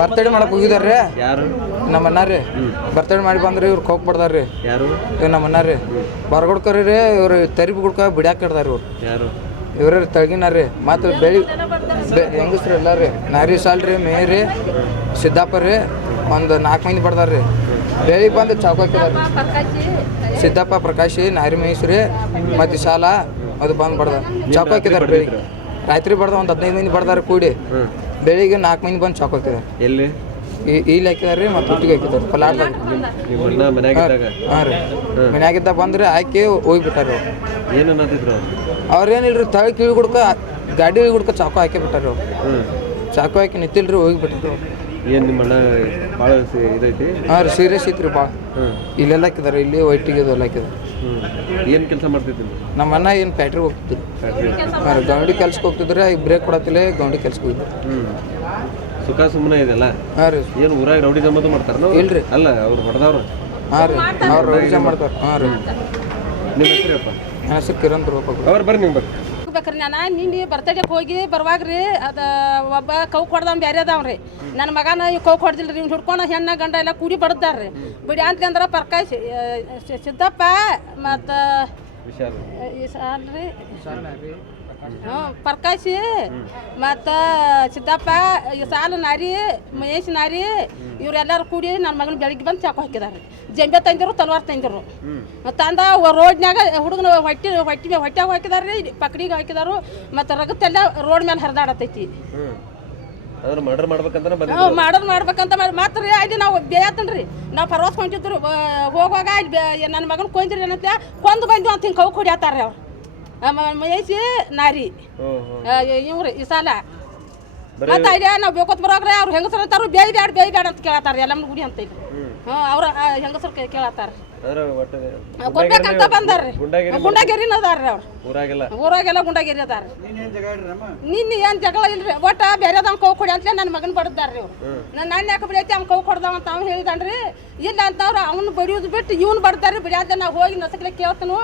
Birthday ಮಾಡಕ್ ಹೋಗಿದಾರ್ರಿ? ನಮ್ಮ ಅಣ್ಣಾರಿ birthday ಮಾಡಿ ಬಂದ್ರಿ ಇವ್ರು ಕೋಕ್ ಬಡ್ದಾರ್ರಿ ನಮ್ಮ ಅಣ್ಣಾರಿ ಬರ್ಗೊಡ್ಕರಿ ರೀ ಇವ್ರು ತರಿಬಿ ಗುಡ್ಕ ಬಿಡ್ಯಾಕ ಇಡ್ದಾರ ಇವ್ರು. ಇವ್ರ ರೀ ಮತ್ತು ಬೆಳಿ ಹೆಂಗಸ್ರು ಎಲ್ಲ ರೀ. ನಾರಿ ಸಾಲ್ ರೀ ಮೇ ರೀ ಸಿದ್ದಾಪುರ ರೀ ಒಂದು ನಾಲ್ಕು ಮಂದಿ ಬಡ್ದಾರ್ರಿ ಬೆಳಿಗ್ಗೆ ಬಂದು ಚಾಕು ಹಾಕಿದಾರೆ ಸಿದ್ದಪ್ಪ ಪ್ರಕಾಶಿ ನಾರಿ ಮಹೇಶ್ವರಿ ಮತ್ತು ಸಾಲ ಅದು ಬಂದು ಬಡ್ದ ಚಾಕು ಹಾಕಿದಾರೆ ಬೆಳಿಗ್ಗೆ ರಾತ್ರಿ ಬಡ್ದ ಒಂದು ಹದಿನೈದು ಮಂದಿ ಬಡ್ದಾರ ಕೂಡಿ. ಬೆಳಿಗ್ಗೆ ನಾಲ್ಕು ಮಂದಿ ಬಂದು ಚಾಕು ಹಾಕಿದಾರೆ. ಎಲ್ಲಿ? ಈ ಇಲ್ಲಿ ಹಾಕಿದಾರ್ರಿ ಮತ್ತು ಹುಟ್ಟಿಗೆ ಹಾಕಿದಾರೆ. ಮನ್ಯಾಗಿದ್ದಾಗ ಹಾಂ ರೀ. ಮನ್ಯಾಗಿದ್ದ ಬಂದ್ರೆ ಹಾಕಿ ಹೋಗ್ಬಿಟ್ಟಾರೆ ಅವ್ರು ಏನಿಲ್ಲ ರೀ ಅವ್ರೇನಿಲ್ರಿ ತಳಿ ಕಿವಿ ಹುಡ್ಕ ಗಾಡಿ ಹುಡ್ಕ ಚಾಕು ಹಾಕಿ ಬಿಟ್ಟಾರ ಅವ್ರು ಚಾಕು ಹಾಕಿ ನಿಂತಿಲ್ರಿ ಹೋಗಿಬಿಟ್ರು ಏನು ನಿಮ್ಮ ಅಣ್ಣ ಭಾಳ ಇದೈತಿ? ಹಾಂ ರೀ ಸೀರಿಯಸ್ ಐತ್ರಿ ಭಾಳ ಇಲ್ಲೆಲ್ಲ ಹಾಕಿದಾರೆ ಇಲ್ಲಿ ವೈಟಿಗೆ ಎಲ್ಲ ಹಾಕಿದಾರೆ. ಏನು ಕೆಲಸ ಮಾಡ್ತಿದ್ದೀನಿ ನಮ್ಮ ಅಣ್ಣ ಏನು ಫ್ಯಾಕ್ಟ್ರಿಗೆ ಹೋಗ್ತಿದ್ರು. ಹಾಂ ರೀ ಗೌಂಡಿ ಕೆಲ್ಸಕ್ಕೆ ಹೋಗ್ತಿದ್ರೆ ಈಗ ಬ್ರೇಕ್ ಕೊಡತ್ತಿಲ್ಲ ಗೌಂಡಿ ಕೆಲ್ಸಕ್ಕೆ ಹೋಗಿದ್ರು ಸುಖ ಸುಮ್ಮನೆ ಇದೆಲ್ಲ ಹಾಂ ರೀ. ಏನು ಊರಾಗ ರೌಡಿ ಜಮ್ಮದು ಮಾಡ್ತಾರೆ ನಾವು ಇಲ್ರಿ. ಅಲ್ಲ ಅವ್ರು ಹೊಡೆದವ್ರು. ಹಾಂ ರೀ ಅವ್ರು ರಿವಿಷನ್ ಮಾಡ್ತಾರೆ. ಹಾಂ ರೀ. ನಿಮ್ಮ ಹೆಸರಪ್ಪ ಕಿರಣ್ ಅವ್ರು ಬರ್ರಿ ನೀವು ಬರ್ರಿ. ಹೋಗ್ಬೇಕ್ರಿ ನಾನು ನಿನ್ನೆ ಬರ್ತಡೇಗೆ ಹೋಗಿ ಬರುವಾಗ್ರಿ ಅದು ಒಬ್ಬ ಕೌ ಕೊಡ್ದವ್ ಬೇರೆ ಅದಾವ್ರಿ ನನ್ನ ಮಗನ ಈ ಕೌ ಕೊಡ್ದಿಲ್ಲ ರೀ ಹಿಡ್ಕೊಂಡು ಹೆಣ್ಣ ಗಂಡ ಎಲ್ಲ ಕೂಡಿ ಬಡ್ದಾರ್ರಿ ಬಿಡಿ ಅಂತ ಅಂದ್ರೆ ಸಿ- ಸಿದ್ದಪ್ಪ ಮತ್ತು ಅಲ್ರಿ. ಹ್ಞೂ ಪ್ರಕಾಶ್ ಮತ್ತು ಸಿದ್ದಪ್ಪ ಈ ಸಾಲು ನಾರಿ ಮಹೇಶ್ ನಾರಿ ಇವರೆಲ್ಲರೂ ಕೂಡಿ ನನ್ನ ಮಗನ ಬೆಳಗ್ಗೆ ಬಂದು ಚಾಕು ಹಾಕಿದಾರೆ. ಜಂಬೆ ತಂದಿರು ತಲ್ವಾರ್ ತಂದಿರು. ತಂದ ರೋಡ್ನ್ಯಾಗ ಹುಡುಗನ ಹೊಟ್ಟಿ ಹೊಟ್ಟಿ ಹೊಟ್ಯಾಗ ಹಾಕಿದಾರೆ ರೀ ಪಕಡಿಗೆ ಹಾಕಿದಾರು ಮತ್ತು ರಗತ್ತೆಲ್ಲ ರೋಡ್ ಮೇಲೆ ಹರಿದಾಡತೈತಿ. ಅಂದ್ರೆ ಮರ್ಡರ್ ಮಾಡ್ಬೇಕಂತ ಬಂದಿದ್ರು. ಮಾಡೋದು ಮಾಡ್ಬೇಕಂತ ಮಾಡಿ ಮಾತ್ರ ಅಲ್ಲಿ ನಾವು ಬೇಯತ್ತನ್ರಿ. ನಾವು ಪರ್ವಾಸ್ ಹೊಂಟಿದ್ರು ಹೋಗುವಾಗ ನನ್ನ ಮಗನ ಕೊಂದ್ರಿ ಏನಂತ ಕೊಂದು ಬಂದ್ವಿ ಅಂತ ಹಿಂಗೆ ಕೌ ಕುಡಿಯತ್ತಾರ ಅವ್ರು. ಆ, ಮ- ನಾರಿ. ಇವ್ರಿ ಈ ಸಾಲ. ಮತ್ತೆ ನಾವು ಬೇಕೋತ್ ಬರೋಗ್ರೆ ಅವ್ರು ಹೆಂಗಸರು ಅಂತಾರು ಬೇಯ್ ಬ್ಯಾಡ ಬೇಯ್ ಬ್ಯಾಡ ಅಂತ ಕೇಳತ್ತಾರ ಎಲ್ಲ ಗುಡಿ ಅಂತ ಹ್ಞೂ ಅವ್ರ ಹೆಂಗಸರು ಕೇಳತ್ತಾರ. ಕೊಡ್ಬೇಕಂತ ಬಂದಾರ್ರಿ. ಗುಂಡಾಗಿರಿ ಗುಂಡಾಗಿರಿನ ಅದಾರ್ರಿ ಅವ್ರು. ಊರಾಗೆಲ್ಲ. ಊರಾಗೆಲ್ಲ ಗುಂಡಾಗಿರಿ ಅದಾರ ನಿನ್ನೆ ಏನು ಜಗಳ ಇಲ್ರಿ? ಒಟ್ಟ ಬೇರೆದವ್ ಕೌ ಕೊಡಿ ಅಂತ ನನ್ನ ಮಗನ ಬಡದಾರ್ರಿ ಅವ್ರು ನನ್ನ ಅಣ್ಣ ಯಾಕೆ ಬಿಡೈತಿ? ಅವ್ನು ಕೌ ಕೊಡ್ದಾವ ಅಂತ ಅವ್ನು ಹೇಳಿದನ್ರಿ. ಇಲ್ಲ ಅಂತವ್ರು ಅವ್ನು ಬಡಿಯೋದು ಬಿಟ್ಟು ಇವ್ನು ಬಡ್ತಾರ್ರಿ ಬಿಡ್ಯಾದ ನಾವು ಹೋಗಿ ನಸಕ್ಲೆ ಕೇಳ್ತನು.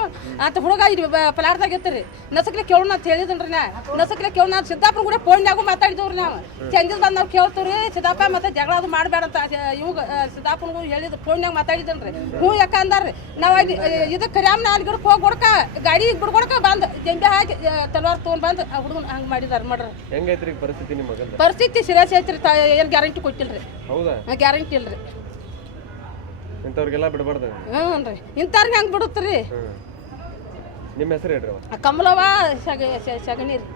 ಅಂತ ಹುಡುಗ ಇಲ್ಲಿ ಪ್ಲಾಟ್ದಾಗ ಇರ್ತೀರಿ. ನಸಕ್ಲೆ ಕೇಳೋಣ ಅಂತ ಹೇಳಿದನ್ರಿ ನಾ. ನಸಕ್ಲೆ ಕೇಳೋಣ ಅಂತ ಸಿದ್ದಾಪುರ ಕೂಡ ಫೋನ್ಯಾಗೂ ಮಾತಾಡಿದವ್ರಿ ನಾವು. ಚಂದಿದ್ ಬಂದು ನಾವು ಕೇಳ್ತೀವ್ರಿ. ಸಿದ್ದಾಪ ಮತ್ತೆ ಜಗಳ ಅದು ಮಾಡಬೇಡ ಅಂತ ಇವಾಗ ಸಿದ್ದಾಪುನ್ಗೂ ಹೇಳಿದ್ರು ಫೋನ್ಯಾಗ ಮಾತಾಡಿದನ್ರಿ. ಹ್ಞೂ ಯಾಕ ಅಂದಾರ್ರಿ ನಾವು ಇದು ಇದಕ್ಕೆ ಕರ್ಯಾಮ್ ನಾಲ್ ಗಿಡಕ್ಕೆ ಹೋಗಿ ಕೊಡ್ಕ ಗಾಡಿ ಬಿಡ್ಕೊಡ್ಕ ಬಂದು ಜಂಬೆ ಹಾಕಿ ತಲವಾರ್ ತೊಗೊಂಡ್ ಬಂದು ಆ ಹುಡುಗನ ಹಂಗೆ ಮಾಡಿದಾರ ಮಾಡ್ರಿ. ಹೆಂಗೈತ್ರಿ ಪರಿಸ್ಥಿತಿ ನಿಮ್ಮ ಪರಿಸ್ಥಿತಿ ಸೀರಿಯಸ್ ಐತ್ರಿ ಏನು ಗ್ಯಾರಂಟಿ ಕೊಟ್ಟಿಲ್ರಿ. ಹೌದಾ? ಗ್ಯಾರಂಟಿ ಇಲ್ರಿ. ಇಂಥವ್ರಿಗೆಲ್ಲ ಬಿಡಬಾರ್ದು. ಹ್ಞೂ ರೀ. ಇಂಥವ್ರಿಗೆ ಹೆಂಗೆ ಬಿಡುತ್ತೆ ರೀ ನಿಮ್ಮ ಹೆಸರು ಹೇಳ್ರಿ ಅವ. ಆ ಕಮಲವ ಸಗ ಸಗಣಿ ರೀ.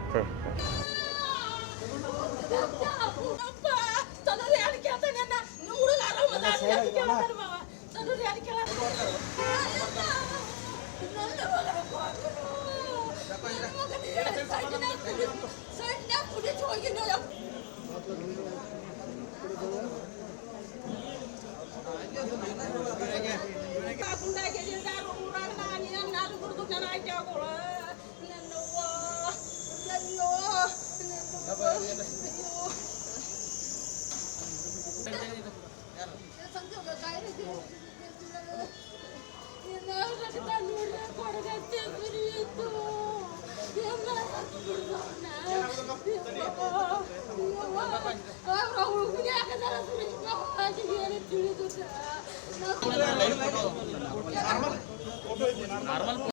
Normal photo